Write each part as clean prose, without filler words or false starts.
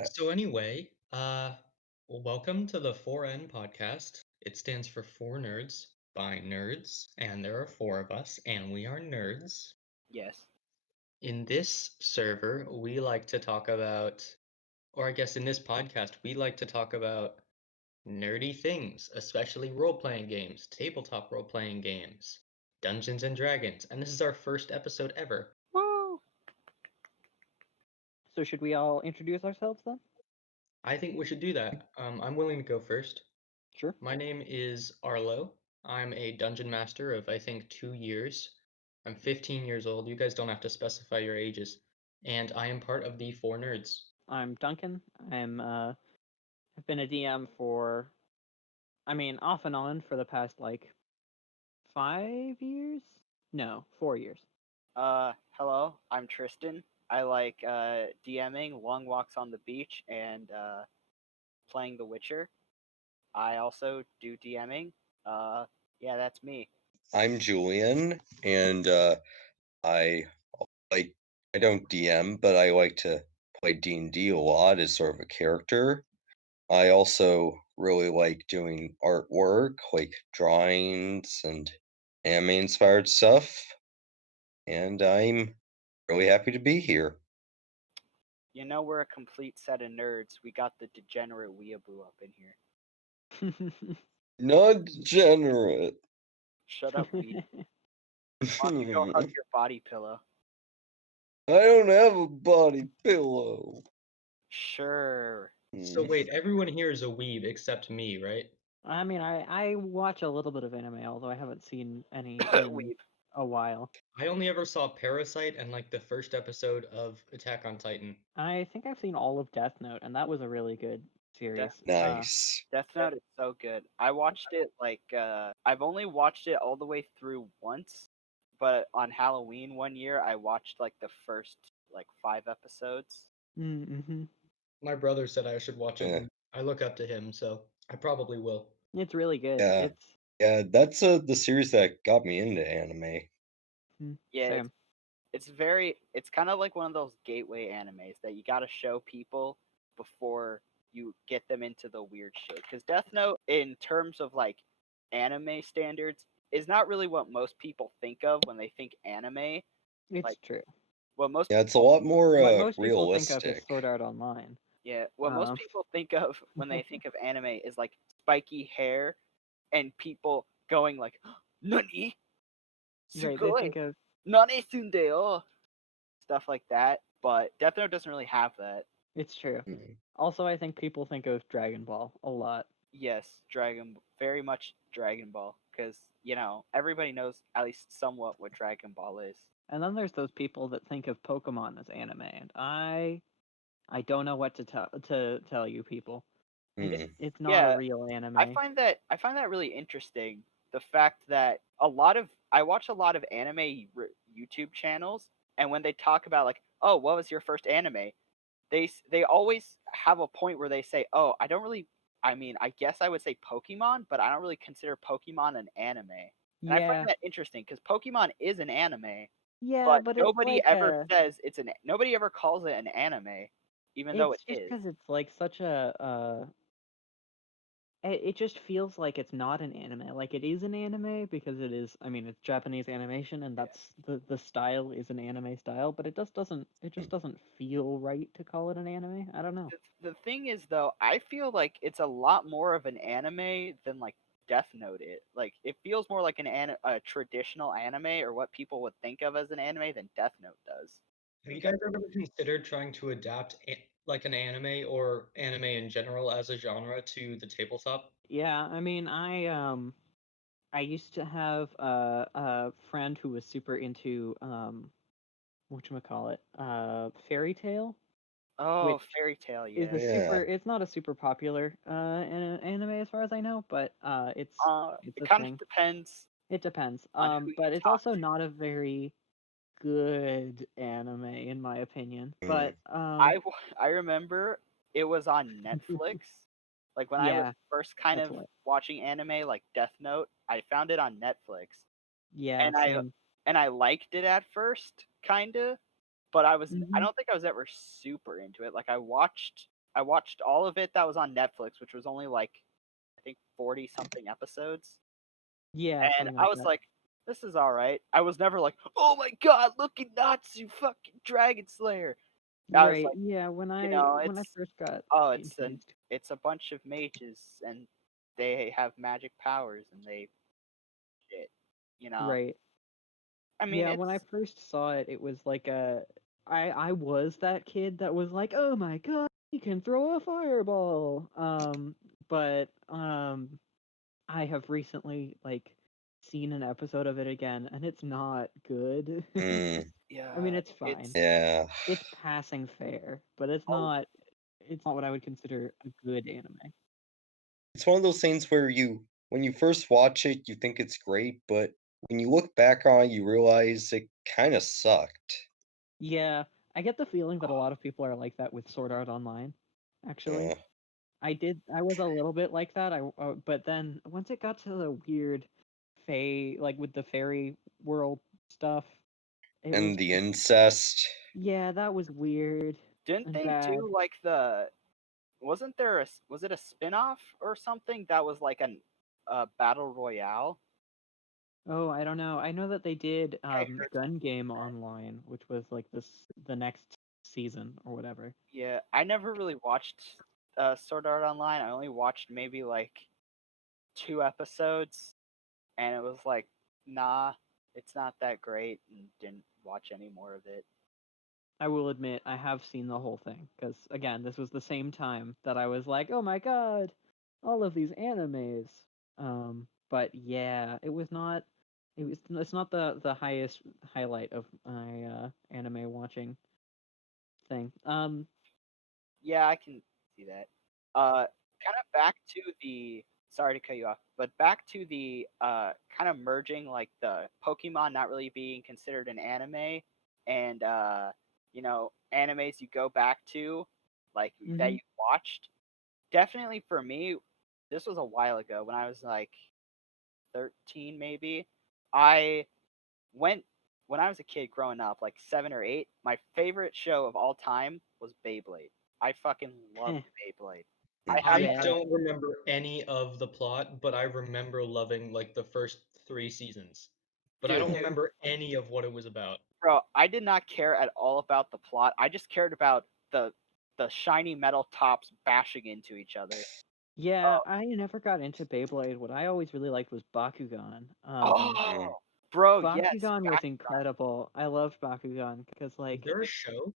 So anyway, well, welcome to the 4N podcast. It stands for Four Nerds by Nerds, and there are four of us, and we are nerds. Yes. In this server, we like to talk about, or I guess in this podcast, we like to talk about nerdy things, especially role-playing games, tabletop role-playing games, Dungeons and Dragons, and this is our first episode ever. Woo! So should we all introduce ourselves then? I think we should do that. I'm willing to go first. Sure. My name is Arlo. I'm a dungeon master of, I think, 2 years. I'm 15 years old. You guys don't have to specify your ages. And I am part of the Four Nerds. I'm Duncan. I've been a DM for off and on for the past 5 years? No, 4 years. Hello, I'm Tristan. I like DMing, long walks on the beach, and playing The Witcher. I also do DMing. Yeah, that's me. I'm Julian, and I like I don't DM, but I like to play D&D a lot as sort of a character. I also really like doing artwork, like drawings and anime-inspired stuff, and I'm really happy to be here. You know, we're a complete set of nerds. We got the degenerate weeaboo up in here. Not degenerate. Shut up, wee. Why don't you go hug your body pillow? I don't have a body pillow. Sure. So wait, everyone here is a weeb except me, right? I watch a little bit of anime, although I haven't seen any in Weeb. a while. I only ever saw Parasite and like the first episode of Attack on Titan. I think I've seen all of Death Note, and that was a really good series. Nice. Death Note is so good. I watched it I've only watched it all the way through once, but on Halloween one year I watched like the first 5 episodes. Mm-hmm. My brother said I should watch it, Yeah. and I look up to him, so I probably will. It's really good. Yeah. Yeah, that's the series that got me into anime. Yeah, Same. it's kind of like one of those gateway animes that you got to show people before you get them into the weird shit. Because Death Note, in terms of like anime standards, is not really what most people think of when they think anime. It's like, true. What most Yeah, it's a lot more what most people think of is realistic. Sword Art Online. Yeah, what most people think of when they think of anime is like spiky hair and people going like, "Nani? Right, they Sugoi, think of nani tsundeo?" Stuff like that. But Death Note doesn't really have that. it's true. Mhm. Also, I think people think of Dragon Ball a lot. Yes, very much Dragon Ball, because everybody knows at least somewhat what Dragon Ball is. And then there's those people that think of Pokemon as anime, and I don't know what to tell you people. It's not Yeah, a real anime. I find that really interesting. The fact that I watch a lot of anime YouTube channels, and when they talk about like, oh, what was your first anime? They always have a point where they say, oh, I don't really. I mean, I guess I would say Pokemon, but I don't really consider Pokemon an anime. And I Yeah, find that interesting because Pokemon is an anime, yeah, but but it's nobody like ever says it's an. Nobody ever calls it an anime, even though it it's just is. because it's like such a it just feels like it's not an anime. Like it is an anime because it is. I mean, it's Japanese animation, and that's the style is an anime style. But it just doesn't feel right to call it an anime. I don't know. The thing is, though, I feel like it's a lot more of an anime than like Death Note. It feels more like a traditional anime or what people would think of as an anime than Death Note does. Have you guys ever considered trying to adapt like an anime or anime in general as a genre to the tabletop? Yeah, I mean, I used to have a friend who was super into whatchamacallit, Fairy Tale, Oh, which Fairy Tale, is yeah. a super. It's not a super popular anime as far as I know, but it's It a kind of thing. depends It depends. on who you But it's talk also to. not a very good anime in my opinion. Mm. But I remember it was on Netflix. Like when I was yeah, first kind that's of what. watching anime like Death Note, I found it on Netflix. Yeah, And same. I liked it at first, kinda, but I Mm-hmm. don't think I was ever super into it. Like I watched I watched all of it that was on Netflix, which was only like I think 40 something episodes. Yeah, And something I like was that. like, this is all right. I was never like, oh my god, look at Natsu fucking Dragon Slayer. I was Right. like, Yeah, when it's I first got it's introduced. it's a bunch of mages and they have magic powers and they shit. You know, Right. I mean, Yeah, when I first saw it, it was like I was that kid that was like, "Oh my god, you can throw a fireball." But I have recently like seen an episode of it again and it's not good. Mm, I mean, yeah, it's it's fine. yeah. It's passing fair, but oh, it's not what I would consider a good anime. It's one of those things where when you first watch it, you think it's great, but when you look back on it, you realize it kind of sucked. Yeah, I get the feeling that a lot of people are like that with Sword Art Online, actually. Uh, I was a little bit like that. But then once it got to the weird like with the fairy world stuff, it was and the just, incest. yeah, that was weird didn't and they bad. do like wasn't there was it a spin-off or something that was like a battle royale? Oh, I don't know. I know that they did I heard Gun something Game like that. Online, which was like the next season or whatever. Yeah, I never really watched Sword Art Online. I only watched maybe like 2 episodes, and it was like, nah, it's not that great, and didn't watch any more of it. I will admit I have seen the whole thing because again, this was the same time that I was like, "Oh my god, all of these animes." But yeah, it was not. It's not the highest highlight of my anime watching thing. Yeah, I can see that. Kind of back to the sorry to cut you off, but back to the kind of merging like the Pokemon not really being considered an anime and animes you go back to like that Mhm. you watched. Definitely for me, this was a while ago when I was like 13 maybe. I went when I was a kid growing up, like 7 or 8, my favorite show of all time was Beyblade. I fucking loved Beyblade. I Mm. had I Yeah. don't remember any of the plot, but I remember loving like the first 3 seasons. But I dude, don't remember any of what it was about. bro, I did not care at all about the plot. I just cared about the shiny metal tops bashing into each other. Yeah, I never got into Beyblade. What I always really liked was Bakugan. Mm. Oh, bro, yes, Bakugan was Bakugan. incredible. I loved Bakugan because Is like there a show?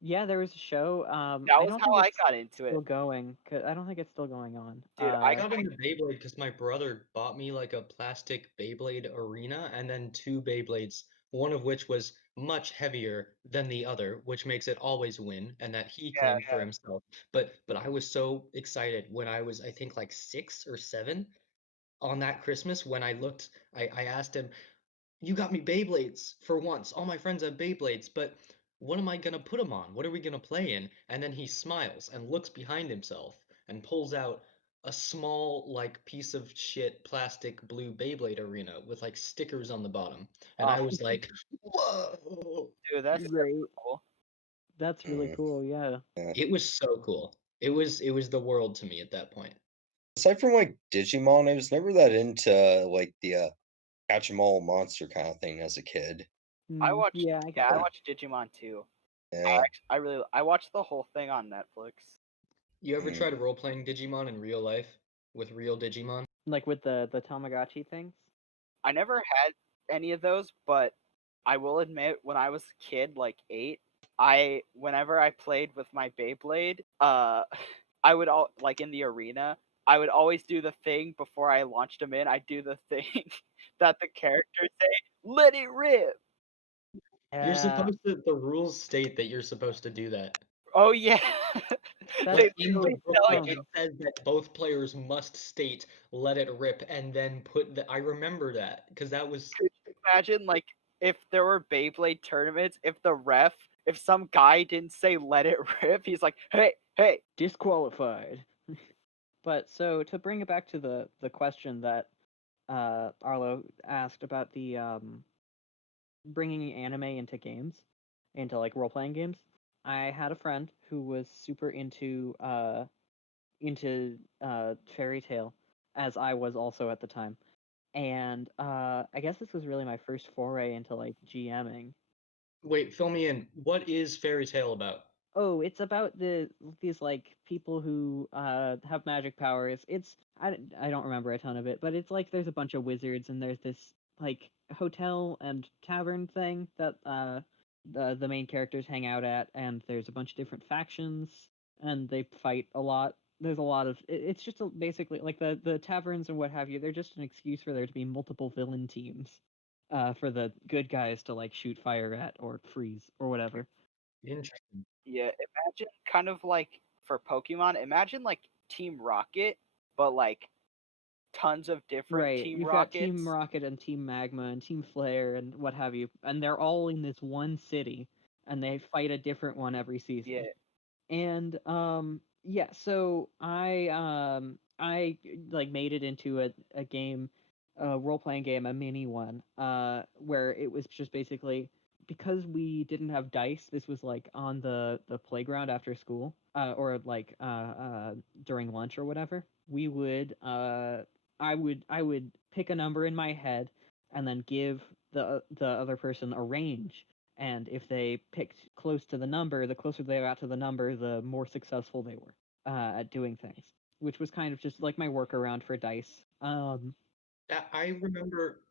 yeah, there was a show. That I was don't how think I it's got into still it, going. I don't think it's still going on. dude. I got into Beyblade because my brother bought me like a plastic Beyblade arena and then 2 Beyblades, one of which was much heavier than the other, which makes it always win, and that he Yeah, claimed for himself. But I was so excited when I was I think like 6 or 7 on that Christmas when I looked. I asked him, you got me Beyblades for once. All my friends have Beyblades, but what am I gonna put them on? What are we gonna play in? And then he smiles and looks behind himself and pulls out a small, like, piece of shit plastic blue Beyblade arena with like stickers on the bottom. And oh, I was like, whoa! dude, that's super Right. cool. That's really Mm. cool. Yeah. It was so cool. It was the world to me at that point. Aside from like Digimon, I was never that into like the catch 'em all monster kind of thing as a kid. Yeah, I get I that. watched Digimon too. Yeah. I watched the whole thing on Netflix. You ever Mm. tried role-playing Digimon in real life with real Digimon? Like with the Tamagotchi things. I never had any of those, but I will admit when I was a kid, like 8, I whenever I played with my Beyblade, I would all like in the arena, I would always do the thing before I launched them in. I do the thing that the characters say, "Let it rip." You're Yeah, supposed to, the rules state that you're supposed to do that. Oh yeah, that's Like they in the literally tell booklet, you. it says that both players must state "let it rip" and then put the. I remember that because that was. Could you imagine like if there were Beyblade tournaments, if some guy didn't say "Let it rip," he's like, "Hey, hey." disqualified. But so to bring it back to the question that Arlo asked about the bringing anime into games, into like role playing games. I had a friend who was super into fairy tale, as I was also at the time. And I guess this was really my first foray into like GMing. Wait, fill me in. What is Fairy Tale about? Oh, it's about these like people who have magic powers. I don't remember a ton of it, but it's like there's a bunch of wizards and there's this like hotel and tavern thing that the main characters hang out at, and there's a bunch of different factions and they fight a lot. There's a lot of it's just basically like the taverns and what have you. They're just an excuse for there to be multiple villain teams, for the good guys to like shoot fire at or freeze or whatever. Interesting. Yeah, imagine kind of like for Pokemon, imagine like Team Rocket, but like tons of different Right. Team You've got Rockets. Team Rocket and Team Magma and Team Flare and what have you, and they're all in this one city, and they fight a different one every season. Yeah, And yeah, so I like made it into a game, a role playing game, a mini one, where it was just basically because we didn't have dice. This was like on the playground after school, or like during lunch or whatever. We would I would pick a number in my head and then give the other person a range, and if they picked close to the number, the closer they got to the number, the more successful they were at doing things, which was kind of just like my workaround for dice. I remember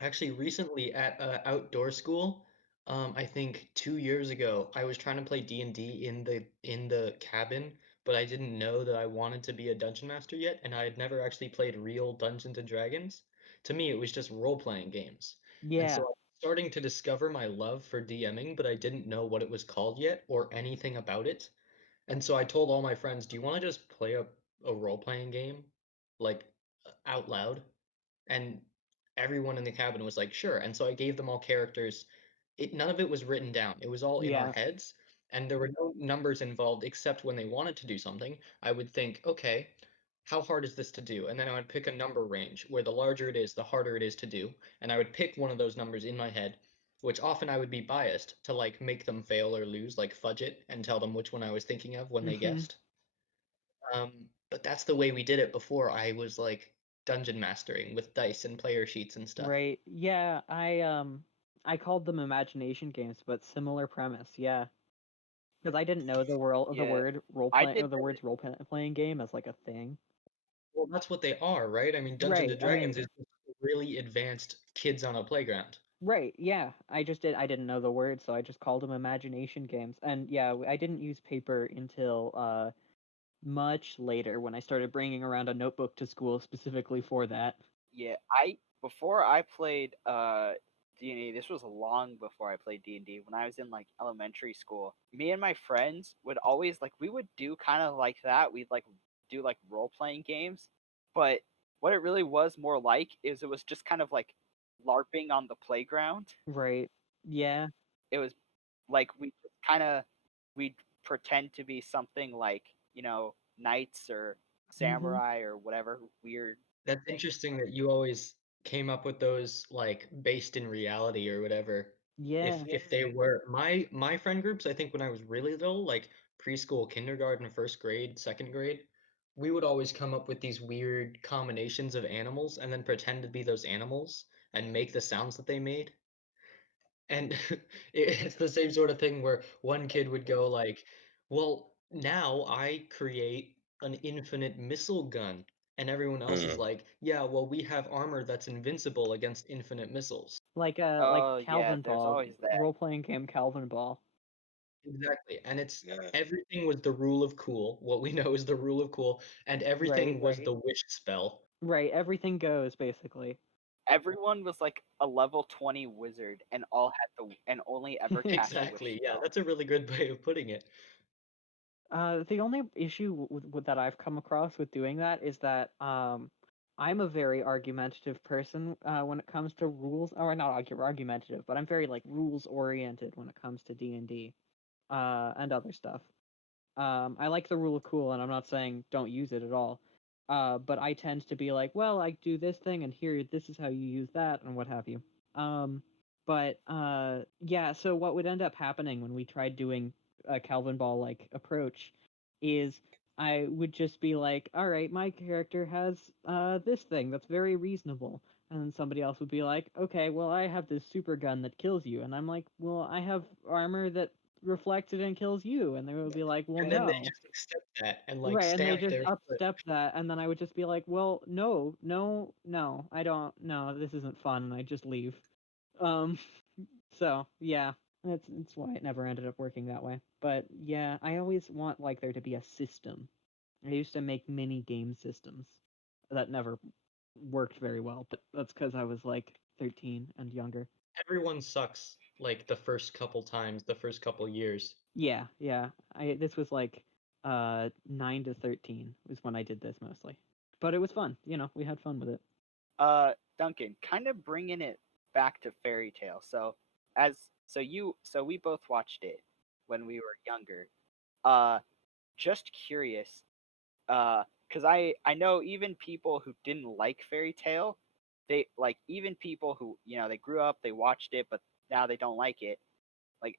actually recently at outdoor school, I think 2 years ago, I was trying to play D&D in the cabin, but I didn't know that I wanted to be a dungeon master yet, and I had never actually played real Dungeons and Dragons. To me, it was just role-playing games. And so Yeah, I was starting to discover my love for DMing, but I didn't know what it was called yet or anything about it. And so I told all my friends, "Do you want to just play a role-playing game, like out loud?" And everyone in the cabin was like, "Sure." And so I gave them all characters. None of it was written down. It was all in our yeah. heads, and there were no numbers involved except when they wanted to do something. I would think, "Okay, how hard is this to do?" And then I would pick a number range where the larger it is, the harder it is to do, and I would pick one of those numbers in my head, which often I would be biased to like make them fail or lose, like fudge it and tell them which one I was thinking of when they Hmm. guessed. But that's the way we did it before I was like dungeon mastering with dice and player sheets and stuff. Right. Yeah, I called them imagination games, but similar premise. Yeah, because I didn't know the yeah. word role I play or did the that. words playing game as like a thing. Well, that's what they are, right? I mean, Dungeons Right. and I Dragons mean, is just really advanced kids on a playground. right, yeah. I didn't know the word, so I just called them imagination games. And yeah, I didn't use paper until much later when I started bringing around a notebook to school specifically for that. Yeah, I before I played D&D, this was long before I played D&D. When I was in like elementary school, me and my friends would always like we would do kind of like that. We'd like do like role playing games, but what it really was more like is it was just kind of like LARPing on the playground. Right. Yeah. It was like we just kind of we'd pretend to be something like knights or Mhm. samurai or whatever weird That's thing. interesting that you always came up with those like based in reality or whatever. Yeah. If they were my friend groups, I think when I was really little, like preschool, kindergarten, first grade, second grade, we would always come up with these weird combinations of animals and then pretend to be those animals and make the sounds that they made. And it's the same sort of thing where one kid would go like, "Well, now I create an infinite missile gun." And everyone else is Mm. like, "Yeah, well, we have armor that's invincible against infinite missiles." Like Oh yeah, Calvin there's Ball, always that. role playing game Calvin Ball. Exactly. And it's Yeah. everything was the rule of cool. What we know is the rule of cool, and Right. everything was the wish spell. Right. Everything goes basically. Everyone was like a level 20 wizard and all had the and only ever cast a wish Exactly. Yeah, spell. that's a really good way of putting it. The only issue that I've come across with doing that is that I'm a very argumentative person when it comes to rules, or not argumentative, but I'm very like rules oriented when it comes to D&D and other stuff. I like the rule of cool, and I'm not saying don't use it at all. But I tend to be like, well, I do this thing, and here, this is how you use that, and what have you. Um, but yeah, so what would end up happening when we tried doing a Calvin Ball like approach, is I would just be like, all right, my character has this thing that's very reasonable. And then somebody else would be like, okay, well, I have this super gun that kills you. And I'm like, well, I have armor that reflects it and kills you. And they would be like, well, And then they no. just accept that and like Right, and they stamp just their foot. upstep that, and then I would just be like, well, no, no, no, I don't, no, this isn't fun, and I just leave. Um, so yeah, that's why it never ended up working that way. But yeah, I always want like there to be a system. I used to make mini game systems that never worked very well, but that's because I was like 13 and younger. Everyone sucks like the first couple times, the first couple years. Yeah, yeah. This was like 9 to 13 was when I did this mostly. But it was fun, we had fun with it. Duncan, kind of bringing it back to Fairy Tale. So we both watched it when we were younger. Just curious, because I know even people who didn't like Fairy Tale, they like even people who they grew up, they watched it, but now they don't like it. Like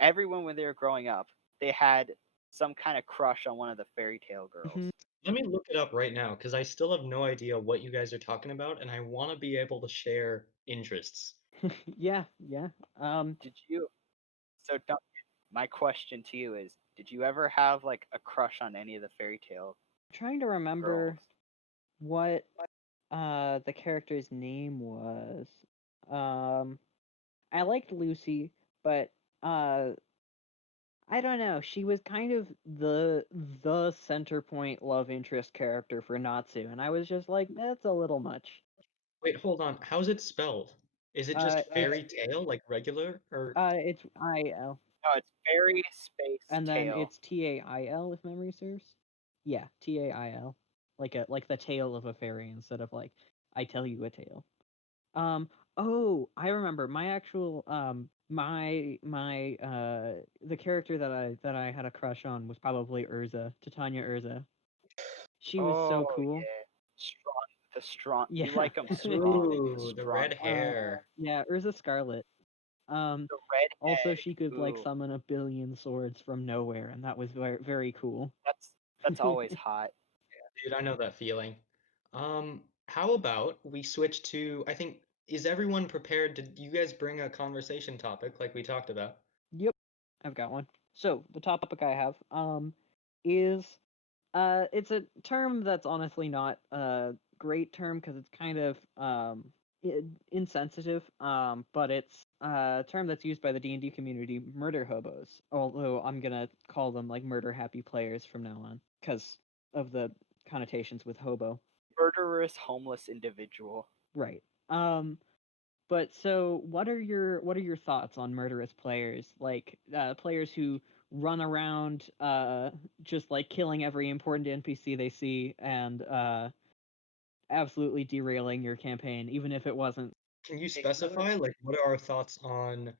everyone when they were growing up, they had some kind of crush on one of the Fairy Tale girls. Mhm. Let me look it up right now because I still have no idea what you guys are talking about, and I want to be able to share interests. Yeah, yeah. Did you? So Duncan, my question to you is, did you ever have like a crush on any of the Fairy Tale Trying to girls? remember what the character's name was. Um I liked Lucy, but uh I don't know. She was kind of the center point love interest character for Natsu, and I was just like, that's a little much. Wait, hold on. How's it spelled? Is it just It's fairy tale, like regular, or it's IL, No, it's Fairy Space and then Tale. it's TAIL if memory serves. Yeah, TAIL, like the tale of a fairy instead of like I tell you a tale. Oh, I remember my actual the character that I had a crush on was probably Urza, Titania Urza. She was so Oh cool. yeah, strong. The strong. Yeah. You like them strong. ooh, the strong. red hair. Yeah, Urza Scarlet. Um The Also redhead. she could like Ooh, summon a billion swords from nowhere, and that was very, very cool. that's always hot. Dude, I know that feeling. How about we switch to, I think, is everyone prepared? Did you guys bring a conversation topic like we talked about? Yep, I've got one. So the topic I have is it's a term that's honestly not a great term because it's kind of insensitive. But it's a term that's used by the D&D community, murder hobos. Although I'm gonna call them like murder happy players from now on because of the connotations with hobo. Murderous homeless individual. Right. But so what are your thoughts on murderous players? Like players who run around just like killing every important NPC they see and absolutely derailing your campaign, even if it wasn't. Can you specify, like, what are our thoughts on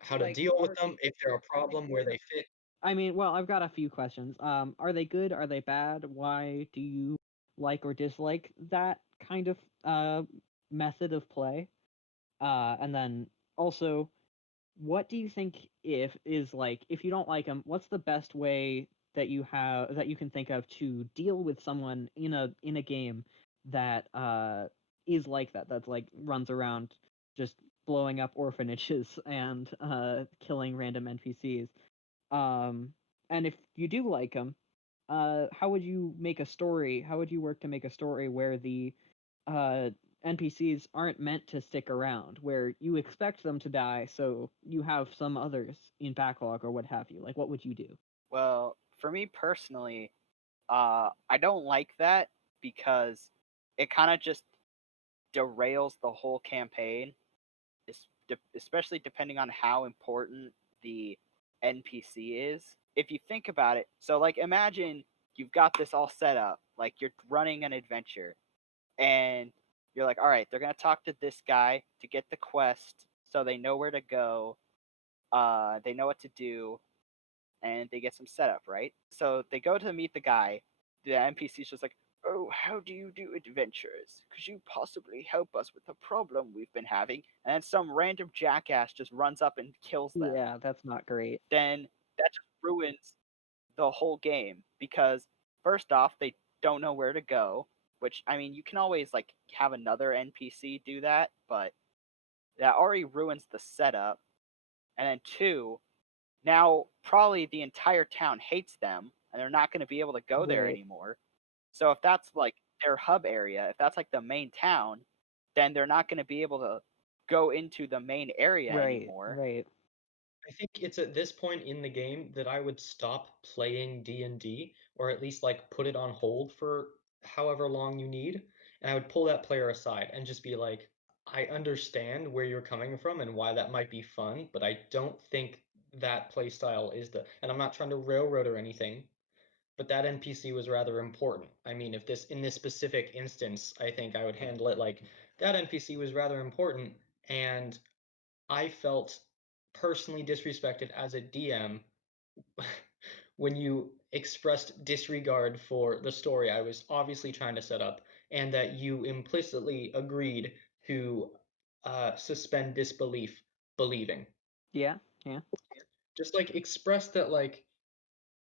how to deal with them, if they're a problem, where they fit? I mean, well, I've got a few questions. Are they good? Are they bad? Why do you like or dislike that kind of method of play? And then also, what do you think if you don't like them, what's the best way that you can think of to deal with someone in a game that is like that, that's like runs around just blowing up orphanages and killing random NPCs? Um, and if you do like them, how would you make a story? How would you work to make a story where the uh, NPCs aren't meant to stick around, where you expect them to die, so you have some others in backlog or what have you? Like, what would you do? Well, for me personally, I don't like that because it kind of just derails the whole campaign, especially depending on how important the NPC is. If you think about it, so like imagine you've got this all set up, like you're running an adventure, and you're like, all right, they're gonna talk to this guy to get the quest, so they know where to go, they know what to do, and they get some setup, right? So they go to meet the guy. The NPC's just like, oh, how do you do adventures? Could you possibly help us with the problem we've been having? And then some random jackass just runs up and kills them. Yeah, that's not great. Then that just ruins the whole game because first off, they don't know where to go. Which I mean, you can always like have another NPC do that, but that already ruins the setup. And then two, now probably the entire town hates them and they're not going to be able to go there Right. anymore. So if that's like their hub area, if that's like the main town, then they're not going to be able to go into the main area Right. anymore. Right. I think it's at this point in the game that I would stop playing D&D, or at least like put it on hold for however long you need, and I would pull that player aside and just be like, I understand where you're coming from and why that might be fun, but I don't think that play style is the, and I'm not trying to railroad or anything, but that NPC was rather important. I mean, if this in this specific instance, I think I would handle it like that NPC was rather important, and I felt personally disrespected as a DM when you expressed disregard for the story I was obviously trying to set up, and that you implicitly agreed to suspend disbelief believing. Yeah. Yeah. Just like express that, like,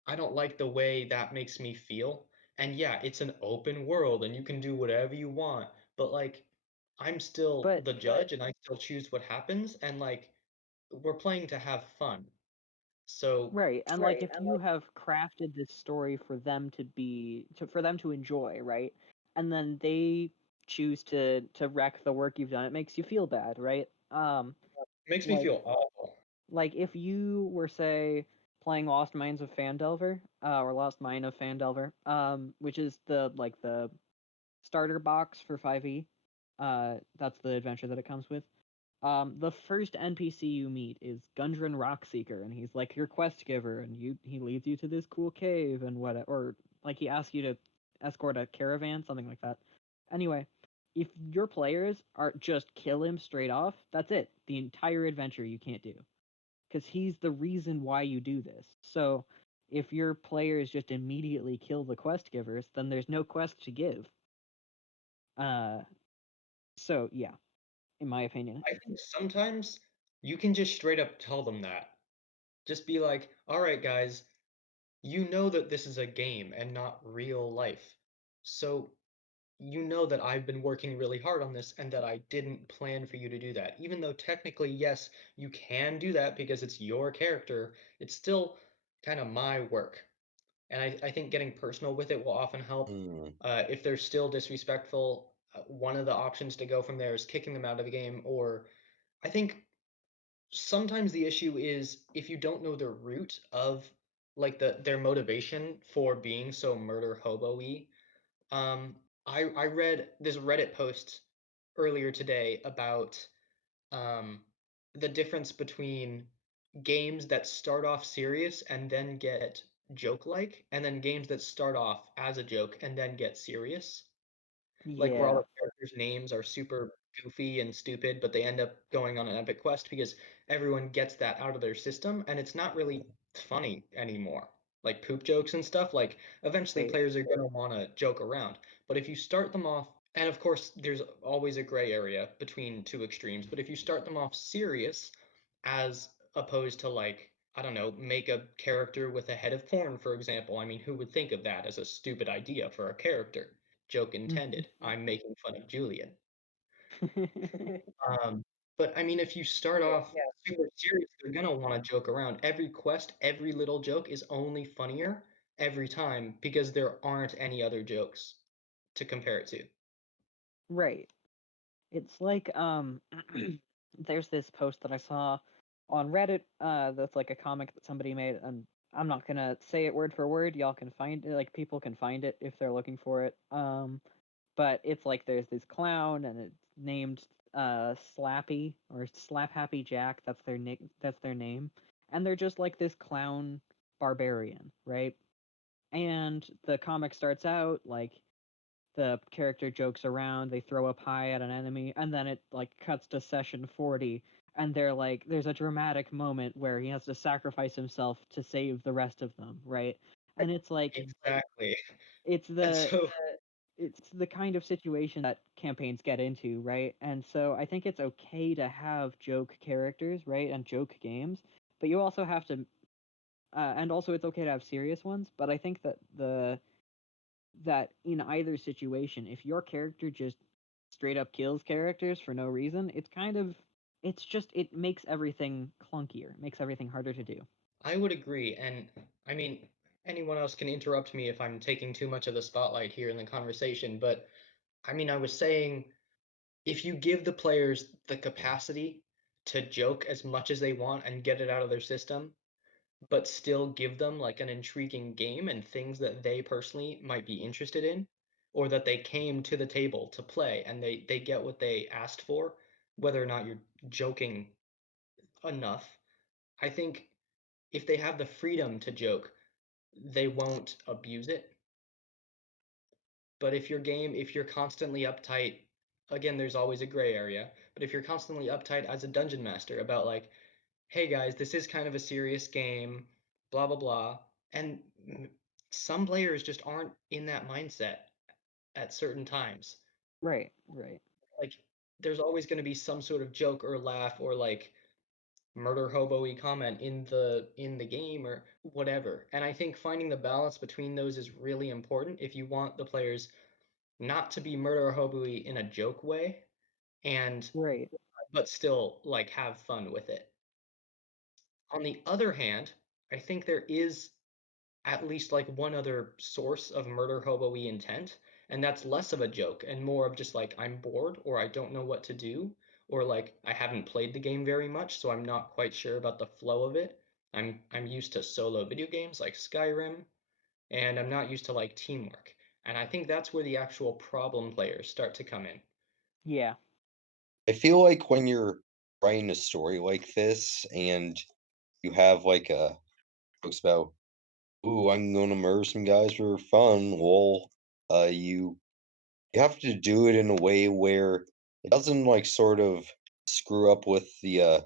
I don't like the way that makes me feel. And yeah, it's an open world and you can do whatever you want, but like, I'm still But the judge and I still choose what happens, and like, we're playing to have fun. So, right, and like if you have crafted this story for them to be for them to enjoy, right? And then they choose to wreck the work you've done, it makes you feel bad, right? it makes me Like feel awful. like if you were say playing Lost Mines of Fandelver, or Lost Mine of Fandelver, which is the starter box for 5e. That's the adventure that it comes with. The first NPC you meet is Gundren Rockseeker, and he's like your quest giver, and he leads you to this cool cave and what, or like he asks you to escort a caravan, something like that. Anyway, if your players are just kill him straight off, that's it. The entire adventure you can't do, because he's the reason why you do this. So if your players just immediately kill the quest givers, then there's no quest to give. Uh, so yeah, in my opinion. I think sometimes you can just straight up tell them that. Just be like, all right, guys, you know that this is a game and not real life. So you know that I've been working really hard on this and that I didn't plan for you to do that. Even though technically, yes, you can do that because it's your character, it's still kind of my work. And I think getting personal with it will often help. Mm. If they're still disrespectful, one of the options to go from there is kicking them out of the game. Or I think sometimes the issue is if you don't know the root of like their motivation for being so murder hobo-y. Um, I read this Reddit post earlier today about um, the difference between games that start off serious and then get joke-like, and then games that start off as a joke and then get serious. Like where all Yeah. the characters' names are super goofy and stupid, but they end up going on an epic quest because everyone gets that out of their system, and it's not really funny anymore. Like poop jokes and stuff, like eventually Right. players are going to want to joke around. But if you start them off, and of course there's always a gray area between two extremes, but if you start them off serious as opposed to like, I don't know, make a character with a head of corn, for example. I mean, who would think of that as a stupid idea for a character? Joke intended. I'm making fun of Julian. Um, but I mean, if you start off super serious, they're gonna want to joke around. Every quest, every little joke is only funnier every time because there aren't any other jokes to compare it to. Right. It's like there's this post that I saw on Reddit that's like a comic that somebody made, and I'm not gonna say it word for word. Y'all can find it, like people can find it if they're looking for it. But it's like there's this clown and it's named Slappy or Slap Happy Jack. That's their name, and they're just like this clown barbarian, right? And the comic starts out like the character jokes around, they throw a pie at an enemy, and then it like cuts to session 40, and they're like there's a dramatic moment where he has to sacrifice himself to save the rest of them, right? And it's like Exactly. it's And the so it's the kind of situation that campaigns get into, right? And so I think it's okay to have joke characters, right? And joke games, but you also have to and also it's okay to have serious ones. But I think that that in either situation, if your character just straight up kills characters for no reason, it's just it makes everything clunkier, it makes everything harder to do. I would agree, and I mean, anyone else can interrupt me if I'm taking too much of the spotlight here in the conversation, but I mean, I was saying if you give the players the capacity to joke as much as they want and get it out of their system, but still give them like an intriguing game and things that they personally might be interested in, or that they came to the table to play and they get what they asked for, whether or not you're joking enough. I think if they have the freedom to joke, they won't abuse it. But if you're constantly uptight, again, there's always a gray area, but if you're constantly uptight as a dungeon master about like, hey guys, this is kind of a serious game, blah blah blah, and some players just aren't in that mindset at certain times. Right, right. Like there's always going to be some sort of joke or laugh or like murder hobo-y comment in the game or whatever. And I think finding the balance between those is really important if you want the players not to be murder hobo-y in a joke way and Right. but still like have fun with it. On the other hand, I think there is at least like one other source of murder hobo-y intent, and that's less of a joke and more of just like I'm bored or I don't know what to do or like I haven't played the game very much, so I'm not quite sure about the flow of it. I'm used to solo video games like Skyrim, and I'm not used to like teamwork. And I think that's where the actual problem players start to come in. Yeah. I feel like when you're writing a story like this and you have like a jokes about, ooh, I'm gonna murder some guys for fun. Well, you have to do it in a way where it doesn't like sort of screw up with the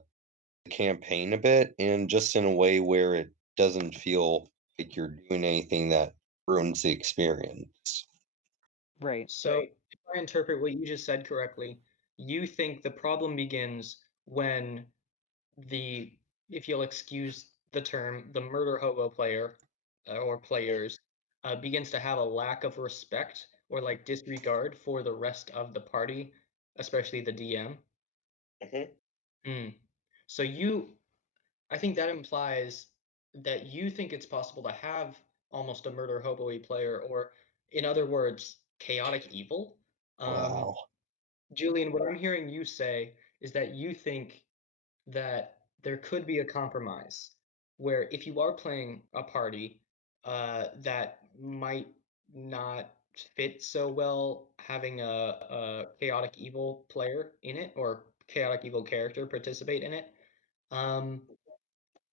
campaign a bit, and just in a way where it doesn't feel like you're doing anything that ruins the experience. Right. So, if I interpret what you just said correctly, you think the problem begins when the, if you'll excuse the term, the murder hobo player or players begins to have a lack of respect or like disregard for the rest of the party, especially the DM. Mhm. Hmm. So you, I think that implies that you think it's possible to have almost a murder hobo-y player, or in other words, chaotic evil. Um, Wow. Julian, what I'm hearing you say is that you think that there could be a compromise where if you are playing a party that might not fit so well having a chaotic evil player in it or chaotic evil character participate in it, um,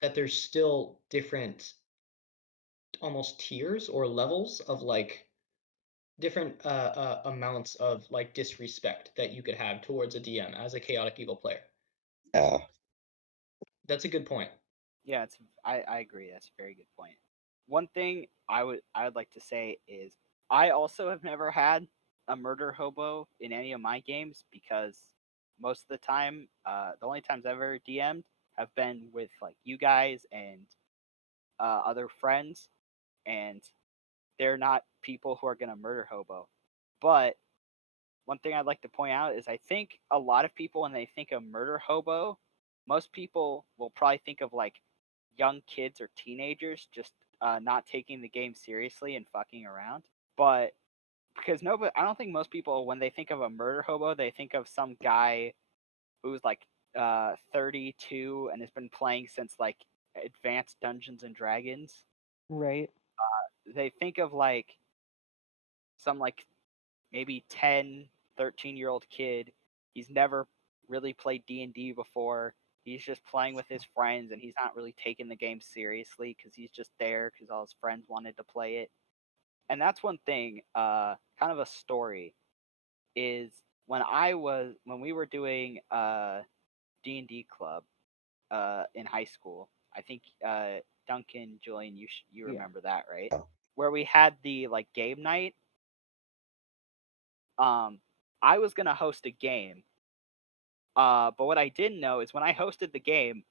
that there's still different almost tiers or levels of like different amounts of like disrespect that you could have towards a DM as a chaotic evil player. Yeah. That's a good point. Yeah, I agree. That's a very good point. One thing I would like to say is I also have never had a murder hobo in any of my games because most of the time, the only times I've ever DM'd have been with like you guys and other friends, and they're not people who are gonna murder hobo. But one thing I'd like to point out is I think a lot of people when they think of murder hobo, most people will probably think of like young kids or teenagers just not taking the game seriously and fucking around. But because nobody, I don't think most people when they think of a murder hobo, they think of some guy who's like 32 and has been playing since like advanced Dungeons and Dragons. Right. They think of like some like maybe 10, 13-year-old kid. He's never really played D&D before. He's just playing with his friends and he's not really taking the game seriously because he's just there because all his friends wanted to play it. And that's one thing, kind of a story, is when we were doing D&D club in high school. I think Duncan, Julian, you Yeah. remember that, right? Where we had the like game night. Um, I was gonna host a game. But what I didn't know is when I hosted the game,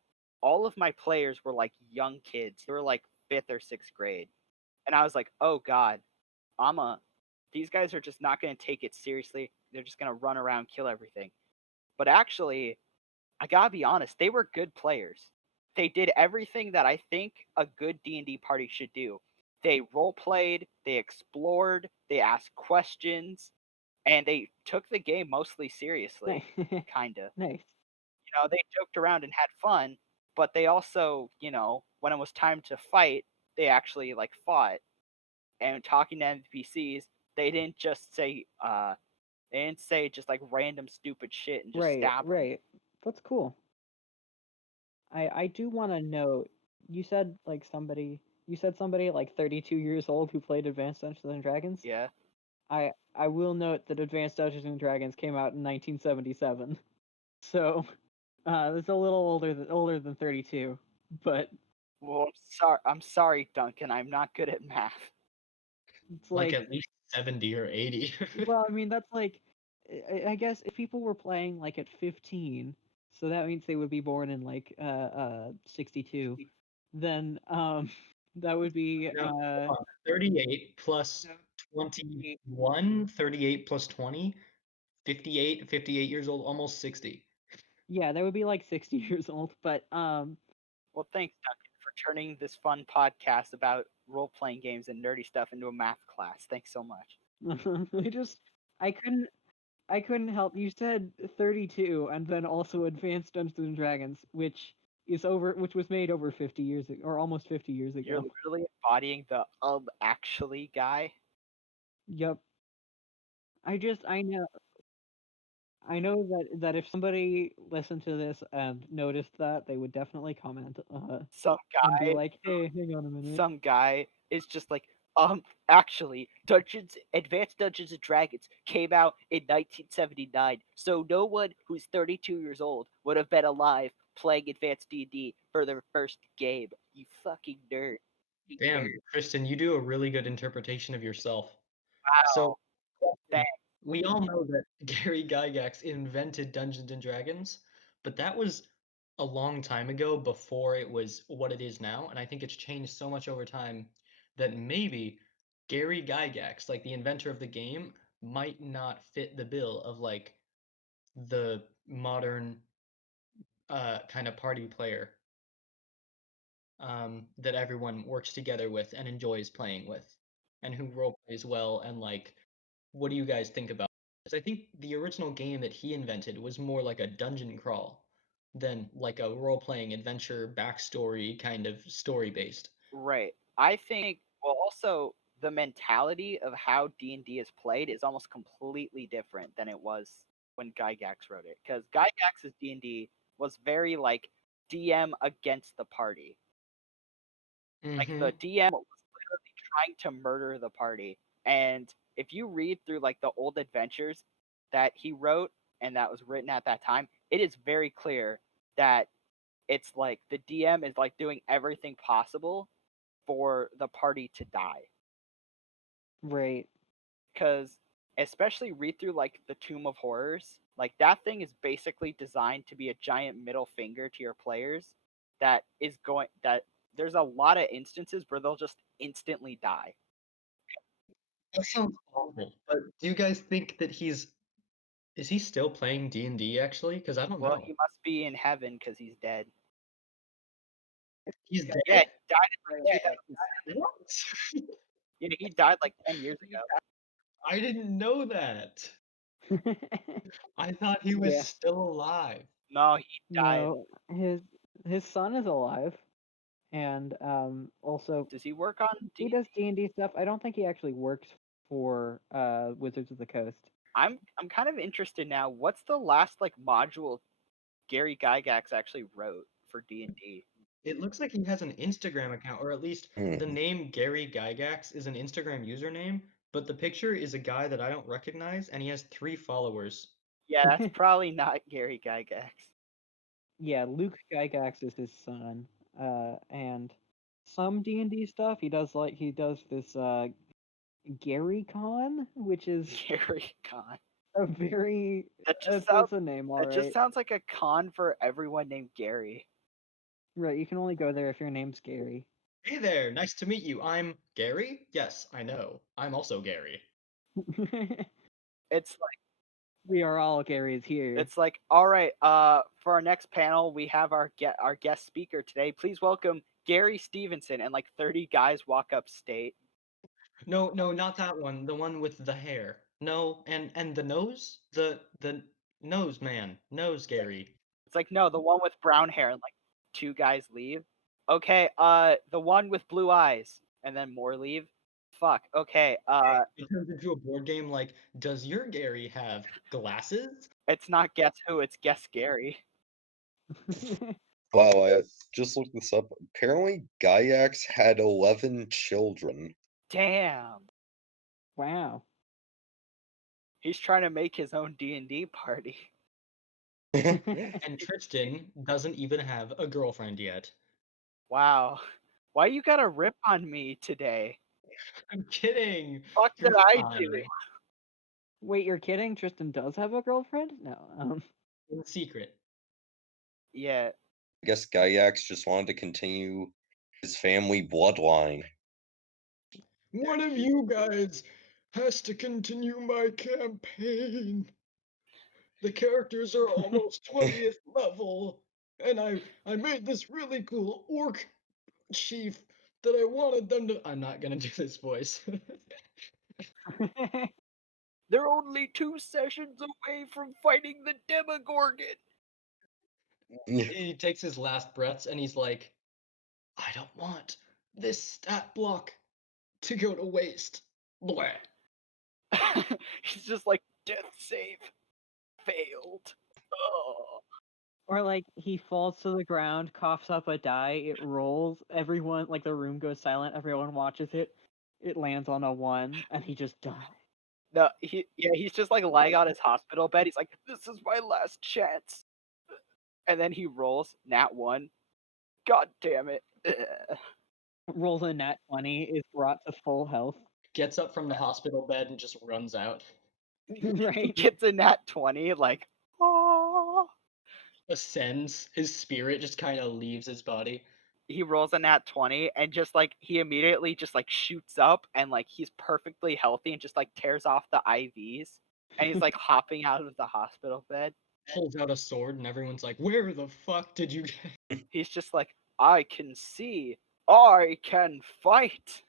all of my players were like young kids. They were like 5th or 6th grade. And I was like, "Oh god, these guys are just not going to take it seriously. They're just going to run around, kill everything." But actually, I got to be honest, they were good players. They did everything that I think a good D&D party should do. They role played, they explored, they asked questions, and they took the game mostly seriously, kind of. Nice. They joked around and had fun, but they also, when it was time to fight, they actually like fought. And talking to NPCs, they didn't just say just like random stupid shit and just Right, stab them. right. That's cool. I do want to note, you said somebody like 32 years old who played Advanced Dungeons and Dragons. Yeah. I will note that Advanced Dungeons and Dragons came out in 1977, so it's a little older than 32, but Well, I'm sorry, Duncan. I'm not good at math. it's Like like, at least 70 or 80. well, I mean that's like, I guess if people were playing like at 15, so that means they would be born in like 62, then that would be No, hold on. 38 plus 21, 38 plus 20, 58 years old, almost 60. yeah, that would be like 60 years old, but Well, thanks, Duncan, for turning this fun podcast about role playing games and nerdy stuff into a math class. Thanks so much. I couldn't help. You said 32 and then also Advanced Dungeons and Dragons, which was made over 50 years ago, or almost 50 years You're ago. literally embodying the actually guy. Yep. I know that if somebody listened to this and noticed that, they would definitely comment Some and be guy like, "Hey, hang on a minute." some guy is just like, actually, Advanced Dungeons and Dragons came out in 1979, so no one who's 32 years old would have been alive playing Advanced D&D for their first game. You fucking nerd. Damn, Kristen, you do a really good interpretation of yourself. Wow. So, Thanks. we all know that Gary Gygax invented Dungeons and Dragons, but that was a long time ago before it was what it is now, and I think it's changed so much over time that maybe Gary Gygax, like the inventor of the game, might not fit the bill of like the modern kind of party player that everyone works together with and enjoys playing with, and who role plays well. And like, what do you guys think about? Because I think the original game that he invented was more like a dungeon crawl than like a role playing adventure backstory kind of story based. Right. I think, well, also the mentality of how D&D is played is almost completely different than it was when Gygax wrote it. Because Gygax's D&D was very like DM against the party. Like the DM was literally trying to murder the party. And if you read through like the old adventures that he wrote and that was written at that time, it is very clear that it's like the DM is like doing everything possible for the party to die. Right. Because especially read through like the Tomb of Horrors, like that thing is basically designed to be a giant middle finger to your players that there's a lot of instances where they'll just instantly die. That sounds awful. But do you guys think that is he still playing D&D actually? Because I don't Well, know. he must be in heaven because he's dead. He's dead? Yeah, he died in like 2007. What? Yeah, he died like 10 years ago. I didn't know that. I thought he was Yeah. still alive. No, he died. No, his son is alive, and also Does he work on he D? does D&D stuff. I don't think he actually works for Wizards of the Coast. I'm kind of interested now. What's the last like module Gary Gygax actually wrote for D&D? It looks like he has an Instagram account, or at least the name Gary Gygax is an Instagram username, but the picture is a guy that I don't recognize, and he has 3 followers. Yeah, that's probably not Gary Gygax. Yeah, Luke Gygax is his son, and some D&D stuff he does this Gary Con, which is Gary Con. a very That just that's sounds a name, all that just right. sounds like a con for everyone named Gary. Right, you can only go there if your name's Gary. Hey there, nice to meet you. I'm Gary? Yes, I know. I'm also Gary. It's like We are all Garys here. all right. For our next panel, we have our guest speaker today. Please welcome Gary Stevenson, and like 30 guys walk up state. No, no, not that one. The one with the hair. No, and the nose? The nose man. Nose Gary. It's like, no, the one with brown hair, and like 2 guys leave. Okay, the one with blue eyes, and then more leave. Fuck. Okay, It turns into a board game like, does your Gary have glasses? it's not Guess Who, it's Guess Gary. Wow, I just looked this up. Apparently, Gaiax had 11 children. Damn. Wow. He's trying to make his own D&D party. And Tristan doesn't even have a girlfriend yet. Wow. Why you gotta rip on me today? I'm kidding. Fuck did You're I fine. do? Wait, you're kidding? Tristan does have a girlfriend? No. In secret. Yeah. I guess Gaiax just wanted to continue his family bloodline. One of you guys has to continue my campaign. The characters are almost 20th level, and I made this really cool orc chief that I wanted them to. I'm not gonna do this voice. They're only 2 sessions away from fighting the Demogorgon. He takes his last breaths and he's like, I don't want this stat block to go to waste. Bleh. He's just like, death save failed. Oh. Or like he falls to the ground, coughs up a die, it rolls, everyone like the room goes silent, everyone watches it, it lands on a 1, and he just dies. No, he's just like lying on his hospital bed. He's like, this is my last chance. And then he rolls, nat 1. God damn it. Rolls a nat 20, is brought to full health. Gets up from the hospital bed and just runs out. He Right. gets a nat 20, like, oh. Ascends. His spirit just kind of leaves his body. He rolls a nat 20 and just like he immediately just like shoots up and like he's perfectly healthy and just like tears off the IVs and he's like hopping out of the hospital bed. Pulls out a sword and everyone's like, where the fuck did you get? He's just like, I can see, I can fight.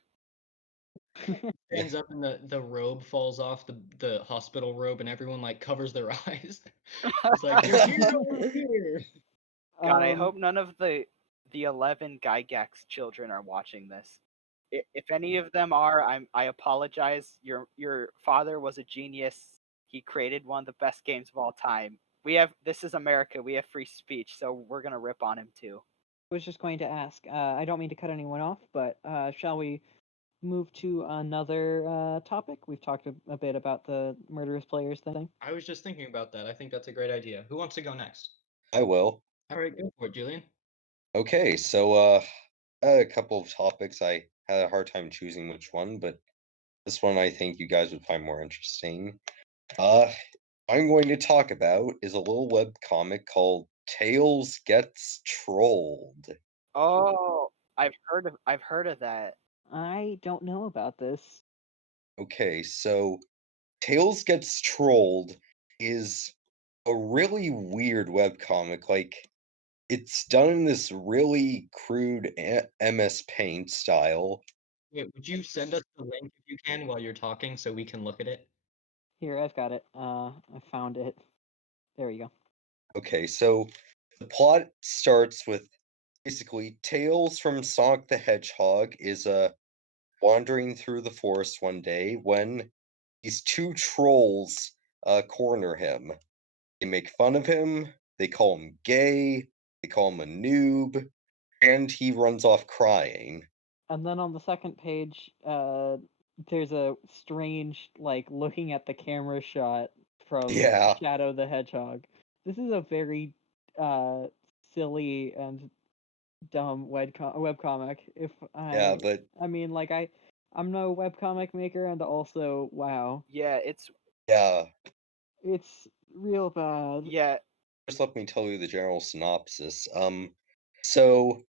Stands up and the robe falls off, the hospital robe, and everyone like covers their eyes. It's like, your hero is here. God, I hope none of the 11 Gygax children are watching this. If any of them are, I apologize. Your father was a genius. He created one of the best games of all time. This is America. We have free speech, so we're gonna rip on him too. I was just going to ask, I don't mean to cut anyone off, but shall we move to another topic? We've talked a bit about the murderous players thing. I was just thinking about that. I think that's a great idea. Who wants to go next? I will. All right, go for it, Julian. Okay, so I had a couple of topics. I had a hard time choosing which one, but this one I think you guys would find more interesting. I'm going to talk about is a little web comic called Tails Gets Trolled. Oh, I've heard of that. I don't know about this. Okay, so Tails Gets Trolled is a really weird webcomic. Like, it's done in this really crude MS Paint style. Wait, would you send us the link if you can while you're talking so we can look at it? Here, I've got it. I found it. There we go. Okay, so the plot starts with basically Tails from Sonic the Hedgehog is wandering through the forest one day when these 2 trolls corner him. They make fun of him, they call him gay, they call him a noob, and he runs off crying. And then on the second page, there's a strange, like, looking at the camera shot from Yeah. Shadow the Hedgehog. This is a very silly and dumb webcomic. Yeah, but I mean, like, I'm no webcomic maker, and also, wow, Yeah, it's real bad. yeah. just let me tell you the general synopsis. So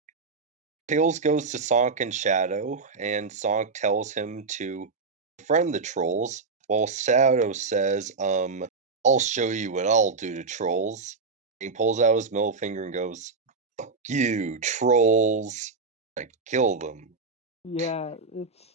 Tails goes to Sonic and Shadow, and Sonic tells him to befriend the trolls, while Shadow says, I'll show you what I'll do to trolls. He pulls out his middle finger and goes, Fuck you, trolls. I kill them. Yeah, it's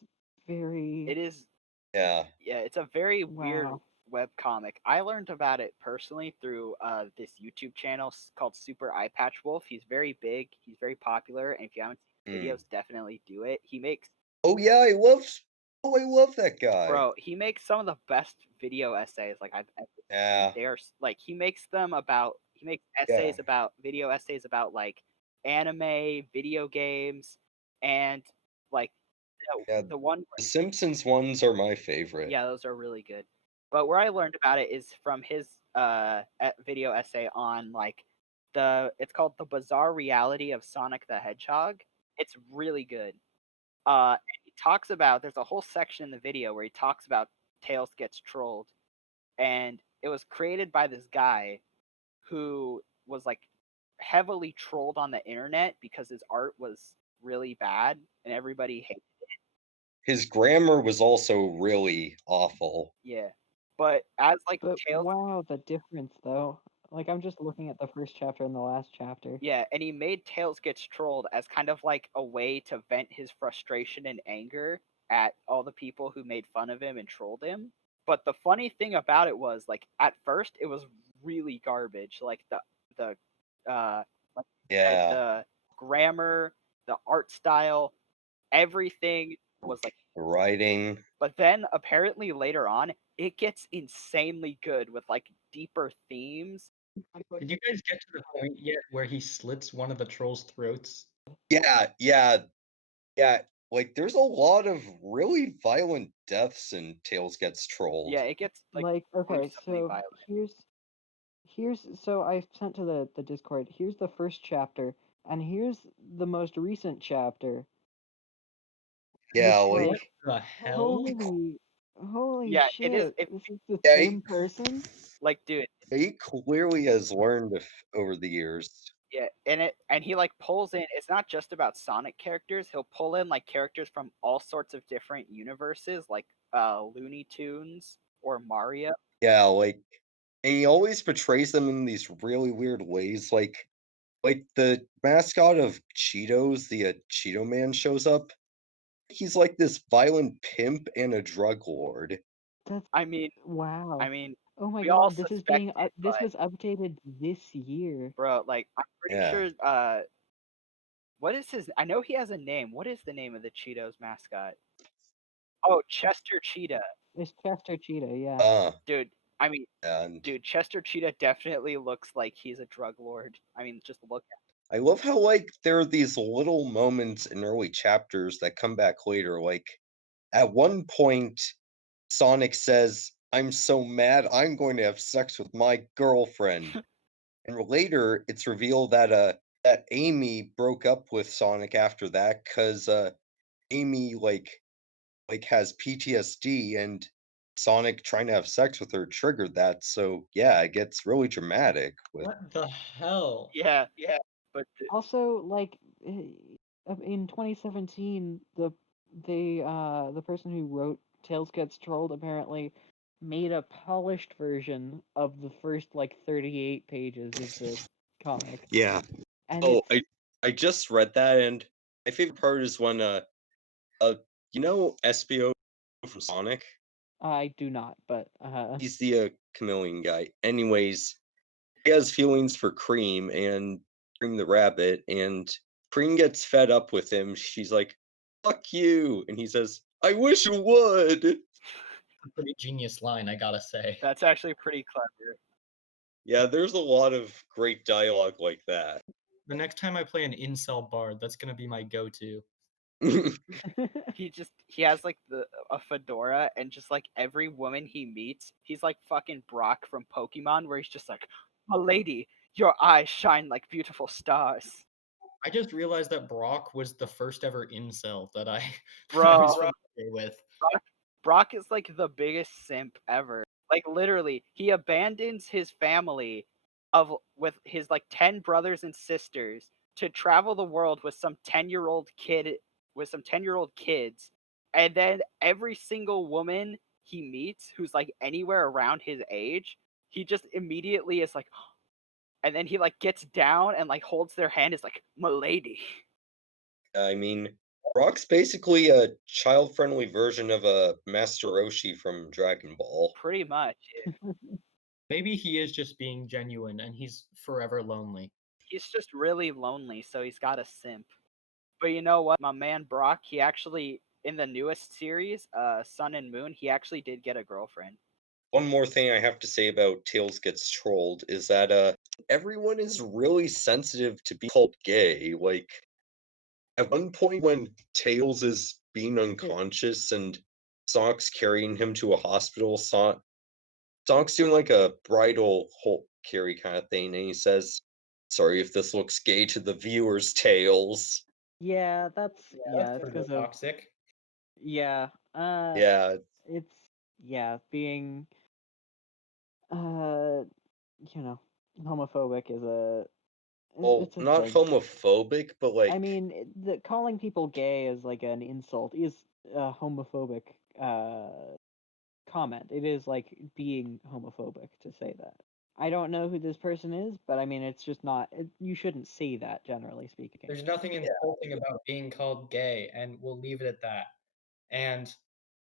very It is. Yeah. Yeah, it's a very weird wow. web comic. I learned about it personally through this YouTube channel called Super Eye Patch Wolf. He's very big. He's very popular, and if you haven't seen Mm. videos, definitely do it. He makes Oh yeah, I love that guy. he makes some of the best video essays like I've ever seen. Yeah, They are like he makes yeah, video essays about like anime, video games, and like yeah. the one The Simpsons ones are my favorite. yeah, those are really good. But where I learned about it is from his video essay on like it's called The Bizarre Reality of Sonic the Hedgehog. It's really good. And he talks about there's a whole section in the video where he talks about Tails gets trolled, and it was created by this guy who was like heavily trolled on the internet because his art was really bad and everybody hated. His grammar was also really awful. Yeah, but as like But Tails, wow, the difference though. Like I'm just looking at the first chapter and the last chapter. yeah, and he made Tails gets trolled as kind of like a way to vent his frustration and anger at all the people who made fun of him and trolled him. But the funny thing about it was like at first it was really garbage. Like the like Yeah, the grammar, the art style, everything was like, the writing. but then apparently later on it gets insanely good with like deeper themes. Did you guys get to the point yet where he slits one of the trolls' throats? Yeah, yeah, yeah. Like, there's a lot of really violent deaths in Tails Gets Trolled. Yeah, it gets like Like okay, gruesomely so violent. here's so I sent to the Discord. Here's the first chapter, and here's the most recent chapter. Yeah, Which What like the hell? holy Yeah, it is. shit! It This is the yeah, same person. like, dude, he clearly has learned over the years. yeah, and he like pulls in. It's not just about Sonic characters. He'll pull in like characters from all sorts of different universes, like Looney Tunes or Mario. Yeah, like, and he always portrays them in these really weird ways. Like the mascot of Cheetos, the Cheeto Man shows up. He's like this violent pimp and a drug lord. That's I mean, wow. I mean, Oh my we all god, this is suspect being it, this but was updated this year. bro, like, I'm pretty Yeah. sure. What is his? I know he has a name. What is the name of the Cheetos mascot? Oh, Chester Cheetah, It's Chester Cheetah, yeah. dude. I mean, And dude, Chester Cheetah definitely looks like he's a drug lord. I mean, just look at I love how like there are these little moments in early chapters that come back later. Like at one point, Sonic says, "I'm so mad, I'm going to have sex with my girlfriend." And later, it's revealed that Amy broke up with Sonic after that because Amy like has PTSD, and Sonic trying to have sex with her triggered that. So yeah, it gets really dramatic with What the hell? Yeah, yeah. But Also, like in 2017, the person who wrote Tails Gets Trolled apparently made a polished version of the first like 38 pages of the comic, yeah. and Oh, it's I just read that, and my favorite part is when you know SBO from Sonic. I do not, but He's the chameleon guy. Anyways, he has feelings for Cream and Cream the rabbit, and Cream gets fed up with him. She's like, "Fuck you," and he says, "I wish you would." A pretty genius line, I gotta say. that's actually pretty clever. Yeah, there's a lot of great dialogue like that. The next time I play an incel bard, that's gonna be my go-to. He has like a fedora and just like every woman he meets, he's like fucking Brock from Pokemon, where he's just like, "A lady, your eyes shine like beautiful stars." I just realized that Brock was the first ever incel that I that I Bro, was familiar with. Brock is like the biggest simp ever. Like literally, he abandons his family with his like 10 brothers and sisters to travel the world with some 10-year-old kid with some 10-year-old kids, and then every single woman he meets who's like anywhere around his age, he just immediately is like, and then he like gets down and like holds their hand, is like, "Milady." I mean, Brock's basically a child-friendly version of a Master Roshi from Dragon Ball. Pretty much. Maybe he is just being genuine and he's forever lonely. He's just really lonely, so he's got a simp. But you know what? My man Brock, he actually in the newest series, Sun and Moon, he actually did get a girlfriend. One more thing I have to say about Tails Gets Trolled is that everyone is really sensitive to be called gay. Like, at one point when Tails is being unconscious and Sonic's carrying him to a hospital, Sonic's doing like a bridal Hulk carry kind of thing, and he says, "Sorry if this looks gay to the viewers, Tails." Yeah, That's it's pretty because of toxic. yeah. Yeah. It's being uh homophobic is Well, it's a not thing. homophobic, but I like, mean, calling people gay as like an insult is a homophobic comment. It is like being homophobic to say that. I don't know who this person is, but I mean, it's just not. You shouldn't say that, generally speaking. There's nothing insulting about being called gay, and we'll leave it at that. And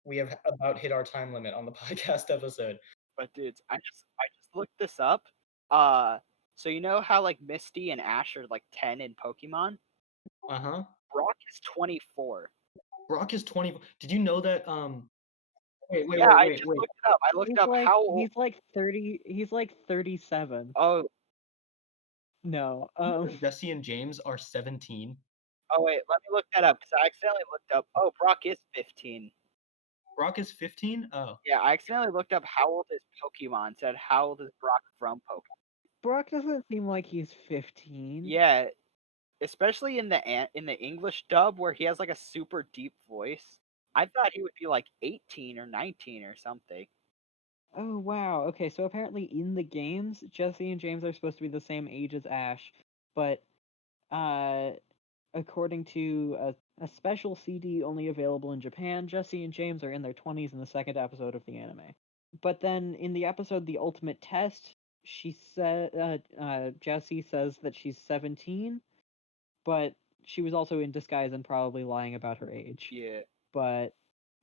we have about hit our time limit on the podcast episode. But dudes, I just looked this up. So you know how like Misty and Ash are like 10 in Pokemon? Uh-huh. Brock is 24. Brock is 20. Did you know that wait, Yeah, I wait, just wait. looked it up. I looked up how old. He's like 30. He's like 37. Oh, No. Jesse and James are 17. oh wait, let me look that up because I accidentally looked up. Oh, Brock is 15. Brock is 15? Oh. Yeah, I accidentally looked up how old is Pokemon. Said how old is Brock from Pokemon? Brock doesn't seem like he's 15. Yeah, especially in the English dub where he has like a super deep voice. I thought he would be like 18 or 19 or something. Oh wow. Okay, so apparently in the games, Jesse and James are supposed to be the same age as Ash, but uh according to a special CD only available in Japan, Jesse and James are in their 20s in the second episode of the anime. But then in the episode The Ultimate Test, Jessie says that she's 17, but she was also in disguise and probably lying about her age. Yeah. But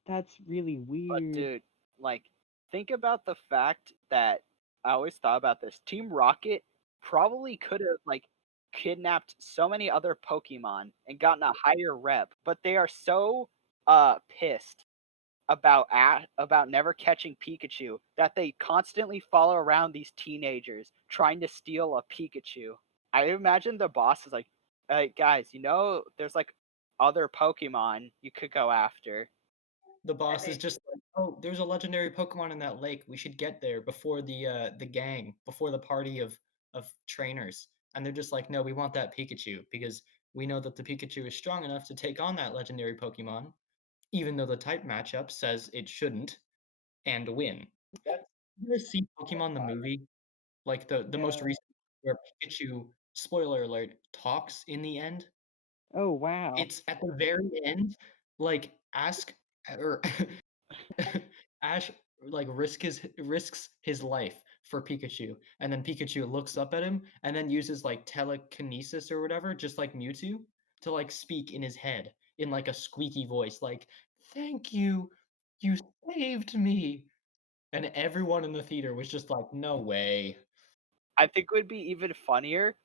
that's really But weird. dude, like, think about the fact that I always thought about this. Team Rocket probably could have like kidnapped so many other Pokemon and gotten a higher rep, but they are so pissed about never catching Pikachu that they constantly follow around these teenagers trying to steal a Pikachu. I imagine the boss is like, "Hey guys, you know there's like other Pokemon you could go after." The boss is just like, "Oh, there's a legendary Pokemon in that lake. We should get there before the gang, before the party of trainers." And they're just like, "No, we want that Pikachu because we know that the Pikachu is strong enough to take on that legendary Pokemon, even though the type matchup says it shouldn't, and win." You guys see Pokemon the movie? Like the most recent where Pikachu, spoiler alert, talks in the end? Oh wow. It's at the very end, like, ask or Ash, like, risks his life for Pikachu, and then Pikachu looks up at him and then uses, like, telekinesis or whatever, just like Mewtwo, to, like, speak in his head in, like, a squeaky voice, like, "Thank you, you saved me." And everyone in the theater was just like, "No way." I think it would be even funnier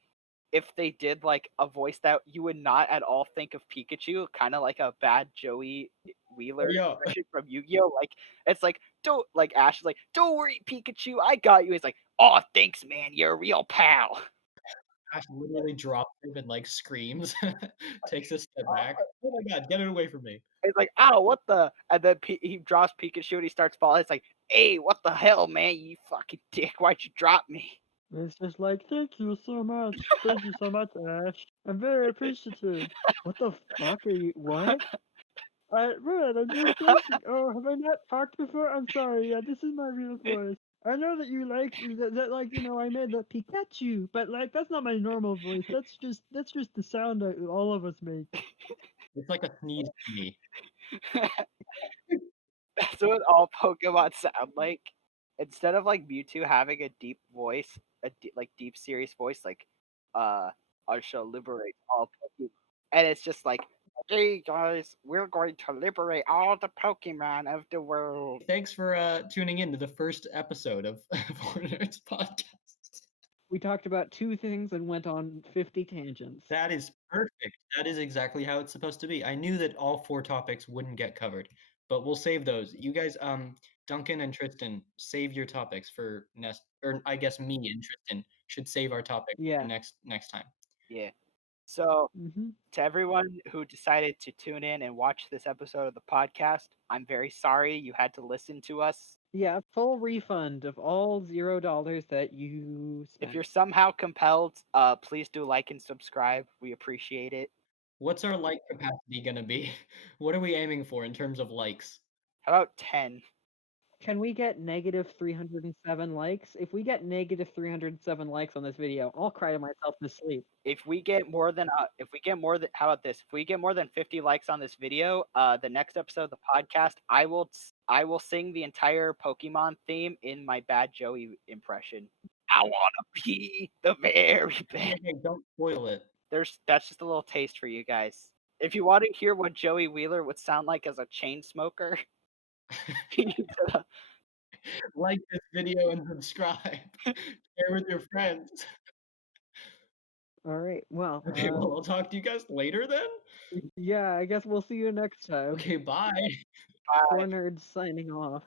if they did like a voice that you would not at all think of Pikachu, kind of like a bad Joey Wheeler Yeah. impression from Yu-Gi-Oh. Like it's like don't like Ash is like, "Don't worry, Pikachu, I got you." He's like, "Oh, thanks, man, you're a real pal." Ash literally drops him and, like, screams, takes a step back. "Oh my god, get it away from me." He's like, "Ow, what the?" And then he drops Pikachu and he starts falling. It's like, "Hey, what the hell, man? You fucking dick! Why'd you drop me?" It's just like, thank you so much. Thank you so much, Ash. I'm very appreciative. What the fuck are you? What? I'm just joking. Oh, have I not talked before? I'm sorry. Yeah, this is my real voice. I know that you like that like I made the Pikachu, but like that's not my normal voice. That's just the sound that all of us make. It's like a sneeze to me. That's what all Pokemon sound like. Instead of like Mewtwo having a deep voice, like deep serious voice, like uh, I shall liberate all Pokemon, and it's just like, hey guys, we're going to liberate all the Pokemon of the world. Thanks for tuning in to the first episode of Four Nerds Podcast. We talked about 2 things and went on 50 tangents. That is perfect. That is exactly how it's supposed to be. I knew that all 4 topics wouldn't get covered, but we'll save those. You guys, Duncan and Tristan, save your topics for next, or I guess me and Tristan should save our topic for Yeah. next time. Yeah. So Mhm. to everyone who decided to tune in and watch this episode of the podcast, I'm very sorry you had to listen to us. Yeah, full refund of all $0 that you spent. If you're somehow compelled, please do like and subscribe. We appreciate it. What's our like capacity gonna be? What are we aiming for in terms of likes? How about 10? Can we get negative 307 likes? If we get negative 307 likes on this video, I'll cry to myself to sleep. If we get more than how about this? If we get more than 50 likes on this video, the next episode of the podcast, I will sing the entire Pokemon theme in my bad Joey impression. I wanna be the very best. Hey, don't spoil it. That's just a little taste for you guys. If you want to hear what Joey Wheeler would sound like as a chain smoker, you need to Like this video and subscribe. Share with your friends. All right. Well, Okay, well, I'll talk to you guys later then. yeah, I guess we'll see you next time. Okay, bye. buy Four Nerds signing off.